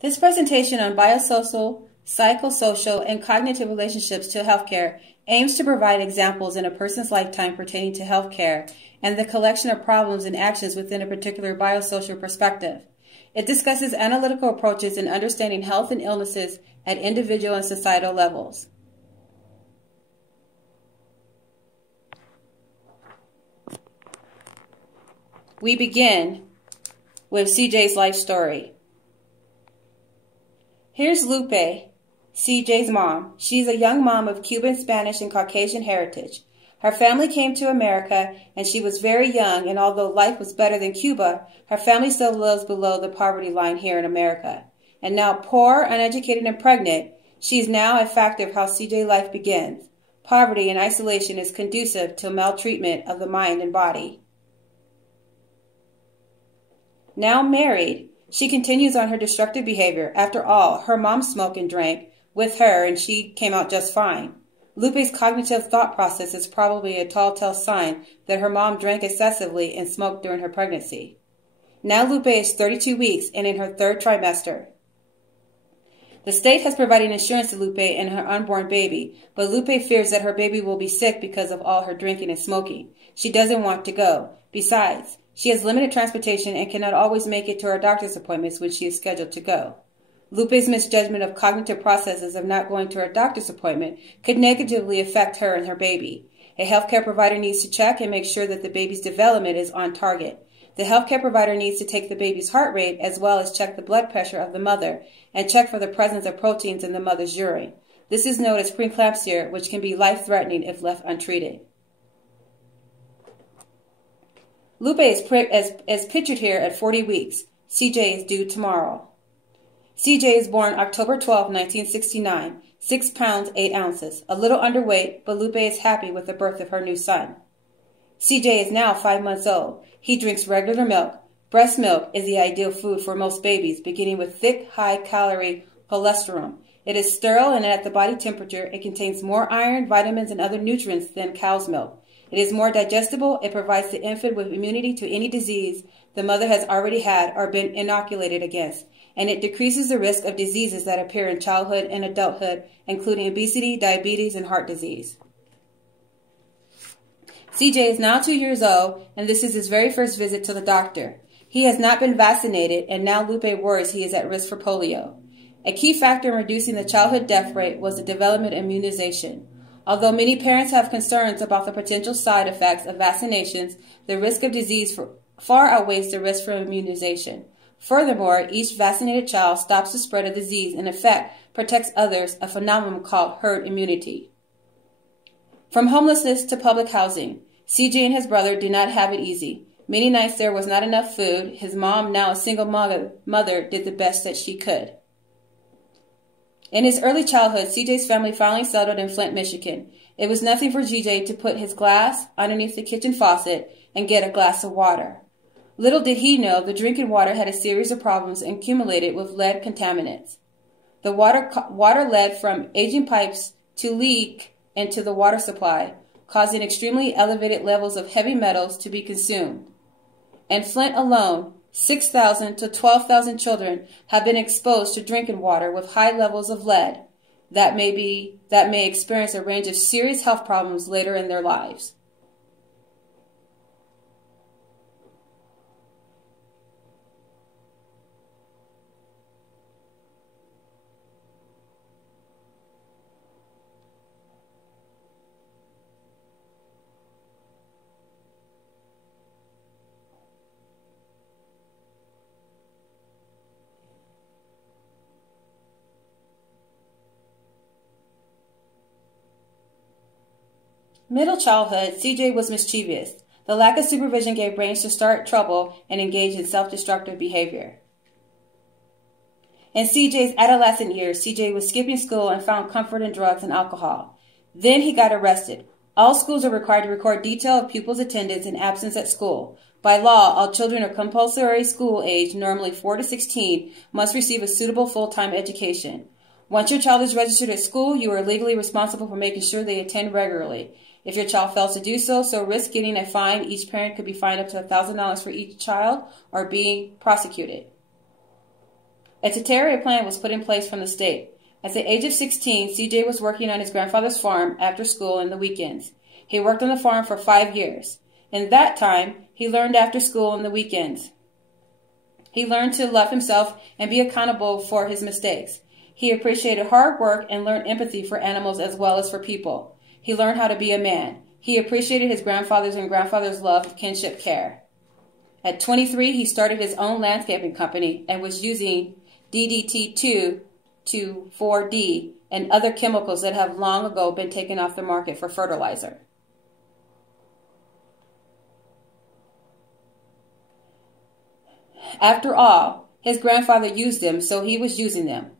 This presentation on biosocial, psychosocial, and cognitive relationships to healthcare aims to provide examples in a person's lifetime pertaining to healthcare and the collection of problems and actions within a particular biosocial perspective. It discusses analytical approaches in understanding health and illnesses at individual and societal levels. We begin with CJ's life story. Here's Lupe, CJ's mom. She's a young mom of Cuban, Spanish, and Caucasian heritage. Her family came to America, and she was very young, and although life was better than Cuba, her family still lives below the poverty line here in America. And now poor, uneducated, and pregnant, she's now a factor of how CJ life begins. Poverty and isolation is conducive to maltreatment of the mind and body. Now married, she continues on her destructive behavior. After all, her mom smoked and drank with her, and she came out just fine. Lupe's cognitive thought process is probably a telltale sign that her mom drank excessively and smoked during her pregnancy. Now Lupe is 32 weeks and in her third trimester. The state has provided insurance to Lupe and her unborn baby, but Lupe fears that her baby will be sick because of all her drinking and smoking. She doesn't want to go. Besides, she has limited transportation and cannot always make it to her doctor's appointments when she is scheduled to go. Lupe's misjudgment of cognitive processes of not going to her doctor's appointment could negatively affect her and her baby. A healthcare provider needs to check and make sure that the baby's development is on target. The healthcare provider needs to take the baby's heart rate as well as check the blood pressure of the mother and check for the presence of proteins in the mother's urine. This is known as preeclampsia, which can be life-threatening if left untreated. Lupe is pictured here at 40 weeks. CJ is due tomorrow. CJ is born October 12, 1969, 6 pounds, 8 ounces. A little underweight, but Lupe is happy with the birth of her new son. CJ is now 5 months old. He drinks regular milk. Breast milk is the ideal food for most babies, beginning with thick, high-calorie cholesterol. It is sterile, and at the body temperature, it contains more iron, vitamins, and other nutrients than cow's milk. It is more digestible. It provides the infant with immunity to any disease the mother has already had or been inoculated against, and it decreases the risk of diseases that appear in childhood and adulthood, including obesity, diabetes, and heart disease. CJ is now 2 years old, and this is his very first visit to the doctor. He has not been vaccinated, and now Lupe worries he is at risk for polio. A key factor in reducing the childhood death rate was the development of immunization. Although many parents have concerns about the potential side effects of vaccinations, the risk of disease far outweighs the risk for immunization. Furthermore, each vaccinated child stops the spread of disease and, in effect, protects others, a phenomenon called herd immunity. From homelessness to public housing, CJ and his brother did not have it easy. Many nights there was not enough food. His mom, now a single mother, did the best that she could. In his early childhood, CJ's family finally settled in Flint, Michigan. It was nothing for CJ to put his glass underneath the kitchen faucet and get a glass of water. Little did he know the drinking water had a series of problems accumulated with lead contaminants. The water led from aging pipes to leak into the water supply, causing extremely elevated levels of heavy metals to be consumed. In Flint alone, 6,000 to 12,000 children have been exposed to drinking water with high levels of lead that may experience a range of serious health problems later in their lives. Middle childhood, CJ was mischievous. The lack of supervision gave range to start trouble and engage in self-destructive behavior. In CJ's adolescent years, CJ was skipping school and found comfort in drugs and alcohol. Then he got arrested. All schools are required to record detail of pupils' attendance and absence at school. By law, all children of compulsory school age, normally 4 to 16, must receive a suitable full-time education. Once your child is registered at school, you are legally responsible for making sure they attend regularly. If your child fails to do so, risk getting a fine. Each parent could be fined up to $1,000 for each child or being prosecuted. A Terraria plan was put in place from the state. At the age of 16, CJ was working on his grandfather's farm after school and the weekends. He worked on the farm for 5 years. In that time, he learned after school and the weekends. He learned to love himself and be accountable for his mistakes. He appreciated hard work and learned empathy for animals as well as for people. He learned how to be a man. He appreciated his grandfather's and grandfather's love of kinship care. At 23, he started his own landscaping company and was using DDT2 to 4D and other chemicals that have long ago been taken off the market for fertilizer. After all, his grandfather used them, so he was using them.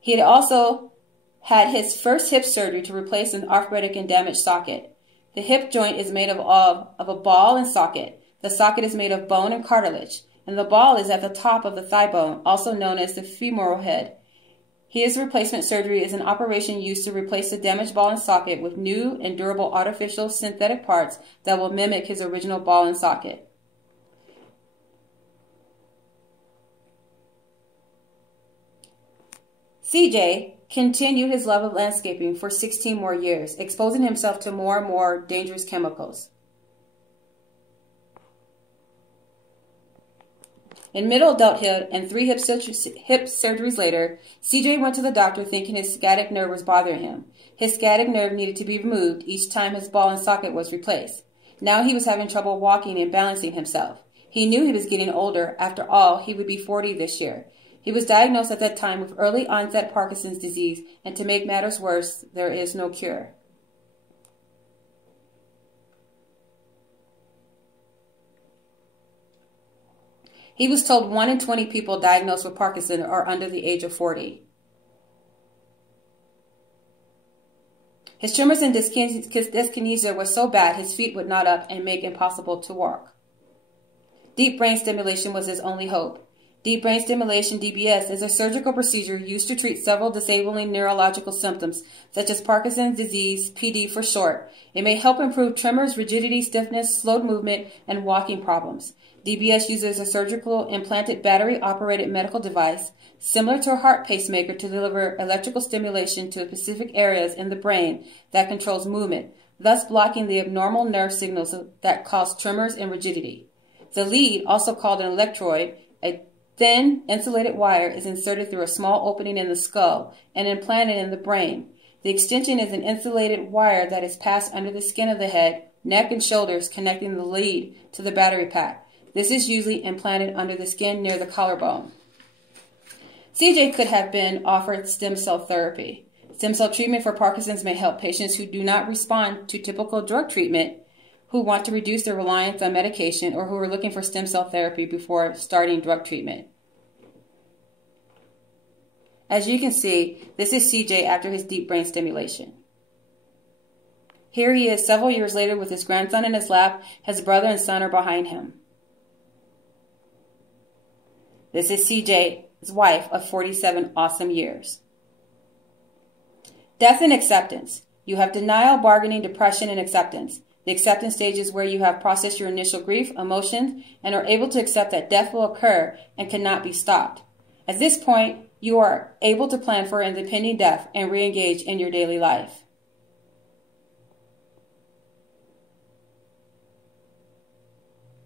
He had also had his first hip surgery to replace an arthritic and damaged socket. The hip joint is made of a ball and socket. The socket is made of bone and cartilage, and the ball is at the top of the thigh bone, also known as the femoral head. His replacement surgery is an operation used to replace the damaged ball and socket with new and durable artificial synthetic parts that will mimic his original ball and socket. CJ continued his love of landscaping for 16 more years, exposing himself to more and more dangerous chemicals. In middle adulthood and 3 hip surgeries later, CJ went to the doctor thinking his sciatic nerve was bothering him. His sciatic nerve needed to be removed each time his ball and socket was replaced. Now he was having trouble walking and balancing himself. He knew he was getting older. After all, he would be 40 this year. He was diagnosed at that time with early onset Parkinson's disease, and to make matters worse, there is no cure. He was told 1 in 20 people diagnosed with Parkinson are under the age of 40. His tremors and dyskinesia were so bad his feet would knot up and make it impossible to walk. Deep brain stimulation was his only hope. Deep brain stimulation, DBS, is a surgical procedure used to treat several disabling neurological symptoms, such as Parkinson's disease, PD for short. It may help improve tremors, rigidity, stiffness, slowed movement, and walking problems. DBS uses a surgical implanted battery-operated medical device, similar to a heart pacemaker, to deliver electrical stimulation to specific areas in the brain that controls movement, thus blocking the abnormal nerve signals that cause tremors and rigidity. The lead, also called an electrode, a thin, insulated wire, is inserted through a small opening in the skull and implanted in the brain. The extension is an insulated wire that is passed under the skin of the head, neck, and shoulders, connecting the lead to the battery pack. This is usually implanted under the skin near the collarbone. CJ could have been offered stem cell therapy. Stem cell treatment for Parkinson's may help patients who do not respond to typical drug treatment, who want to reduce their reliance on medication, or who are looking for stem cell therapy before starting drug treatment. As you can see, this is CJ after his deep brain stimulation. Here he is several years later with his grandson in his lap. His brother and son are behind him. This is CJ's wife of 47 awesome years. Death and acceptance. You have denial, bargaining, depression, and acceptance. The acceptance stage is where you have processed your initial grief, emotions, and are able to accept that death will occur and cannot be stopped. At this point, you are able to plan for an impending death and re-engage in your daily life.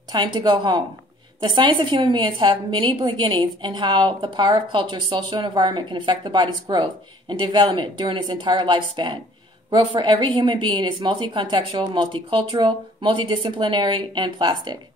Time to go home. The science of human beings have many beginnings and how the power of culture, social, and environment can affect the body's growth and development during its entire lifespan. Growth for every human being is multi-contextual, multicultural, multidisciplinary, and plastic.